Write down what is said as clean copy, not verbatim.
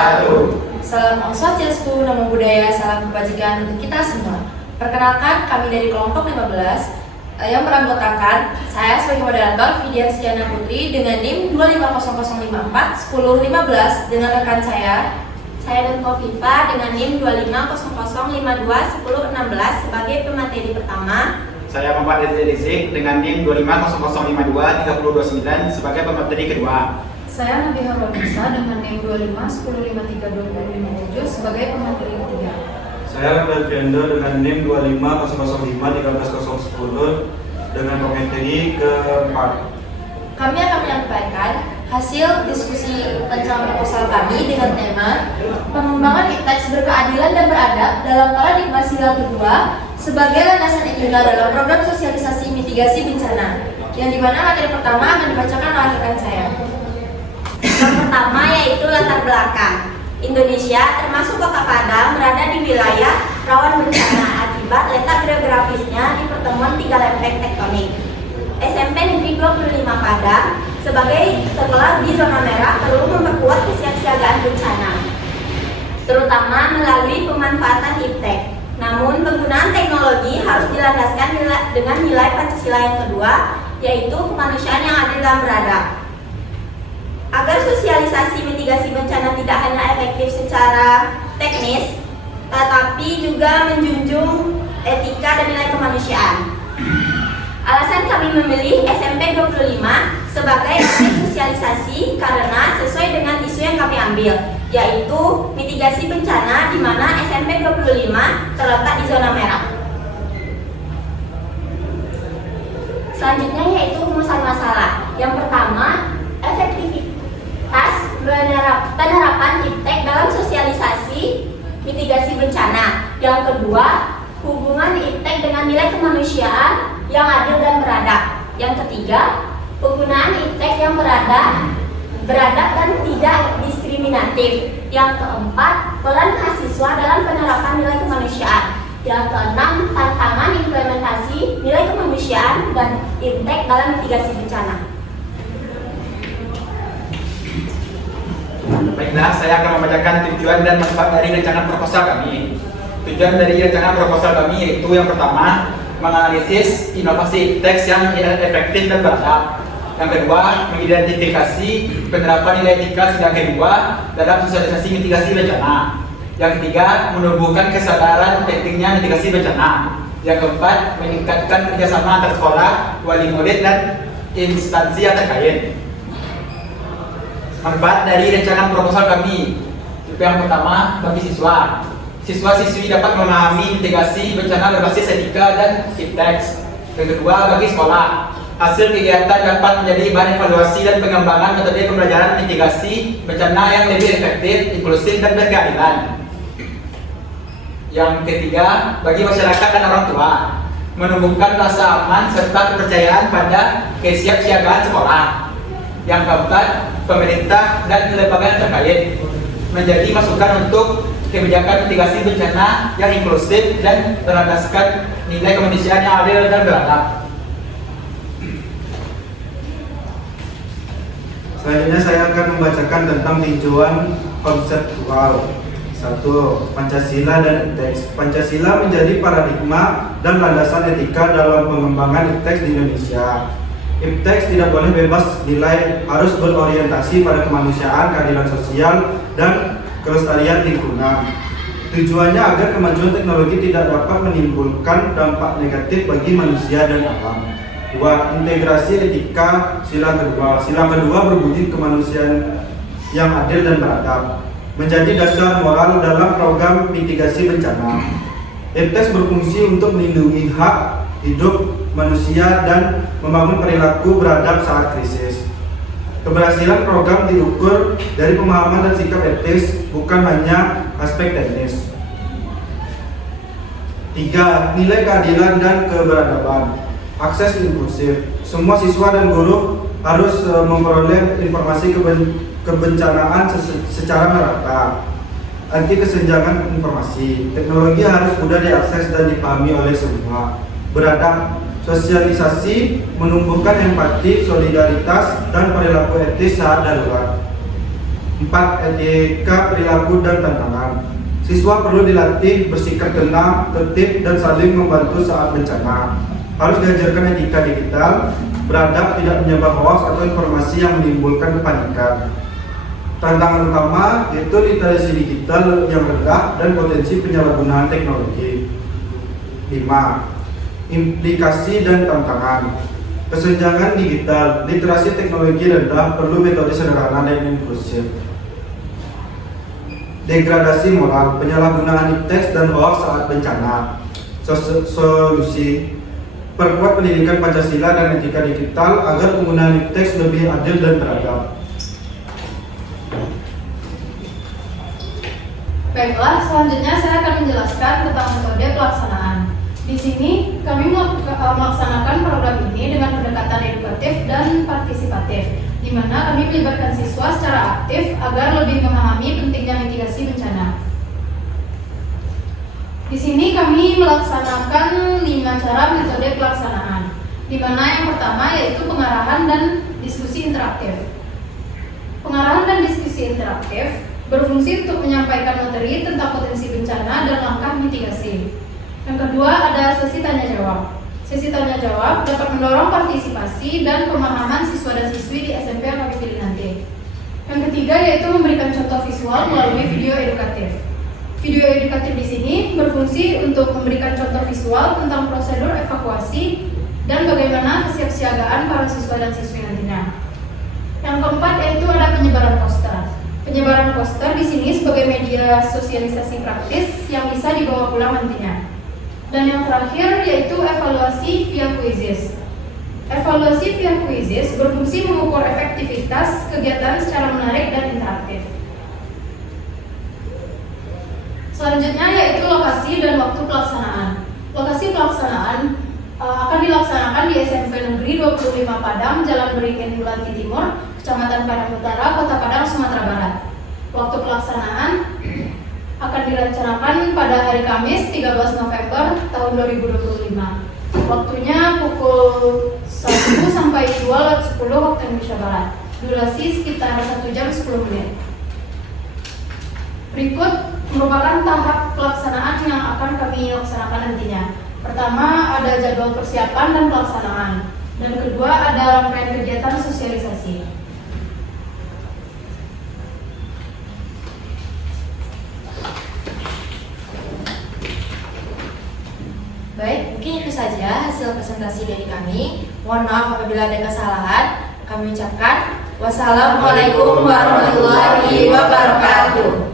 wabarakatuh. Salam Om Swastiastu, Namo Buddhaya, salam kebajikan untuk kita semua. Perkenalkan, kami dari kelompok 15 yang beranggotakan saya sebagai moderator Vidya Rizkyana Putri dengan NIM 250054 1015 dengan rekan saya dan Kofifa dengan NIM 250052 1016 sebagai pemateri pertama. Saya Muhammad Rizik dengan NIM 250052 3029 sebagai pemateri kedua. Saya Nabiha Rohisa dengan NIM 25 1053 257 sebagai pemateri ketiga. Saya Melviando dengan NIM 25 005 13 010 dengan pemateri keempat. Kami akan menyampaikan hasil diskusi rancangan proposal kami dengan tema pengembangan IPTEX berkeadilan dan beradab dalam paradigma sila kedua sebagai landasan etika dalam program sosialisasi mitigasi bencana, yang dimana materi pertama akan dibacakan oleh rekan saya. Yang pertama yaitu latar belakang. Indonesia termasuk Kota Padang berada di wilayah rawan bencana akibat letak geografisnya di pertemuan tiga lempeng tektonik. SMP Negeri 25 Padang sebagai sekolah di zona merah perlu memperkuat kesiapsiagaan bencana, terutama melalui pemanfaatan IPTEK. Namun penggunaan teknologi harus dilandaskan dengan nilai Pancasila yang kedua, yaitu kemanusiaan yang adil dan beradab. Agar sosialisasi mitigasi bencana tidak hanya efektif secara teknis, tetapi juga menjunjung etika dan nilai kemanusiaan. Alasan kami memilih SMP 25 sebagai objek sosialisasi karena sesuai dengan isu yang kami ambil, yaitu mitigasi bencana di mana SMP 25 terletak di zona merah. Selanjutnya yaitu rumusan masalah. Yang pertama, efektivitas penerapan IPTEK dalam sosialisasi mitigasi bencana. Yang kedua, hubungan IPTEK dengan nilai kemanusiaan yang adil dan beradab. Yang ketiga, penggunaan IPTEK yang beradab dan tidak diskriminatif. Yang keempat, peran mahasiswa dalam penerapan nilai kemanusiaan. Yang keenam, tantangan implementasi nilai kemanusiaan dan IPTEK dalam mitigasi bencana. Baiklah, saya akan membacakan tujuan dan manfaat dari rancangan proposal kami. Tujuan dari rancangan proposal kami yaitu yang pertama, menganalisis inovasi IPTEX yang efektif dan beradab. Yang kedua, mengidentifikasi penerapan nilai etika sila kedua dalam sosialisasi mitigasi bencana. Yang ketiga, menumbuhkan kesadaran pentingnya mitigasi bencana. Yang keempat, meningkatkan kerjasama antar sekolah, wali murid, dan instansi yang terkait. Manfaat dari rancangan proposal kami. Yang pertama, bagi siswa. Siswa-siswi dapat memahami mitigasi bencana berbasis etika dan IPTEX. Yang kedua, bagi sekolah. Hasil kegiatan dapat menjadi bahan evaluasi dan pengembangan metode pembelajaran mitigasi bencana yang lebih efektif, inklusif, dan berkeadilan. Yang ketiga, bagi masyarakat dan orang tua. Menumbuhkan rasa aman serta kepercayaan pada kesiapsiagaan sekolah. Yang keempat, pemerintah dan lembaga yang terkait menjadi masukan untuk kebijakan mitigasi bencana yang inklusif dan berlandaskan nilai kemanusiaan yang adil dan beradab. Selanjutnya saya akan membacakan tentang tinjauan konseptual. 1. Pancasila dan IPTEX. Pancasila menjadi paradigma dan landasan etika dalam pengembangan IPTEX di Indonesia. IPTEX tidak boleh bebas nilai, harus berorientasi pada kemanusiaan, keadilan sosial, dan kelestarian lingkungan. Tujuannya agar kemajuan teknologi tidak dapat menimbulkan dampak negatif bagi manusia dan alam. 2. Integrasi etika sila kedua. Sila kedua berbunyi kemanusiaan yang adil dan beradab menjadi dasar moral dalam program mitigasi bencana. IPTEX berfungsi untuk melindungi hak hidup manusia dan membangun perilaku beradab saat krisis. Keberhasilan program diukur dari pemahaman dan sikap etis, bukan hanya aspek teknis. 3. Nilai keadilan dan keberadaban. Akses inklusif. Semua siswa dan guru harus memperoleh informasi kebencanaan secara merata. Anti kesenjangan informasi. Teknologi harus mudah diakses dan dipahami oleh semua. Beradab. Sosialisasi menumbuhkan empati, solidaritas, dan perilaku etis saat darurat. 4. Etika perilaku dan tantangan. Siswa perlu dilatih bersikap tenang, tertib, dan saling membantu saat bencana. Harus diajarkan etika digital, beradab, tidak menyebar hoax atau informasi yang menimbulkan kepanikan. Tantangan utama yaitu literasi digital yang rendah dan potensi penyalahgunaan teknologi. 5. Implikasi dan tantangan. Kesenjangan digital, literasi teknologi rendah, perlu metode sederhana dan inklusif. Degradasi moral, penyalahgunaan teks dan hoax saat bencana. Solusi: perkuat pendidikan Pancasila dan etika digital agar penggunaan teks lebih adil dan beradab. Baiklah, selanjutnya saya akan menjelaskan tentang metode pelaksanaan. Di sini kami melaksanakan program ini dengan pendekatan edukatif dan partisipatif, di mana kami melibatkan siswa secara aktif agar lebih memahami pentingnya mitigasi bencana. Di sini kami melaksanakan 5 cara metode pelaksanaan, di mana yang pertama yaitu pengarahan dan diskusi interaktif. Pengarahan dan diskusi interaktif berfungsi untuk menyampaikan materi tentang potensi bencana dan langkah mitigasi. Yang kedua ada sesi tanya jawab. Sesi tanya jawab dapat mendorong partisipasi dan pemahaman siswa dan siswi di SMP yang kami pilih nanti. Yang ketiga yaitu memberikan contoh visual melalui video edukatif. Video edukatif di sini berfungsi untuk memberikan contoh visual tentang prosedur evakuasi dan bagaimana kesiapsiagaan para siswa dan siswi nantinya. Yang keempat yaitu ada penyebaran poster. Penyebaran poster di sini sebagai media sosialisasi praktis yang bisa dibawa pulang nantinya. Dan yang terakhir yaitu evaluasi via quizzes. Evaluasi via quizzes berfungsi mengukur efektivitas kegiatan secara menarik dan interaktif. Selanjutnya yaitu lokasi dan waktu pelaksanaan. Lokasi pelaksanaan akan dilaksanakan di SMP Negeri 25 Padang, Jalan Beringin Bulanti Timur, Kecamatan Padang Utara, Kota Padang, Sumatera Barat. Waktu pelaksanaan akan direncanakan pada hari Kamis 13 November tahun 2025. Waktunya pukul 1 sampai 2:10 waktu Indonesia Barat. Durasi sekitar 1 jam 10 menit. Berikut merupakan tahap pelaksanaan yang akan kami laksanakan nantinya. Pertama ada jadwal persiapan dan pelaksanaan. Dan kedua ada rangkaian kegiatan sosialisasi. Baik, mungkin itu saja hasil presentasi dari kami. Mohon maaf apabila ada kesalahan. Kami ucapkan wassalamualaikum warahmatullahi wabarakatuh.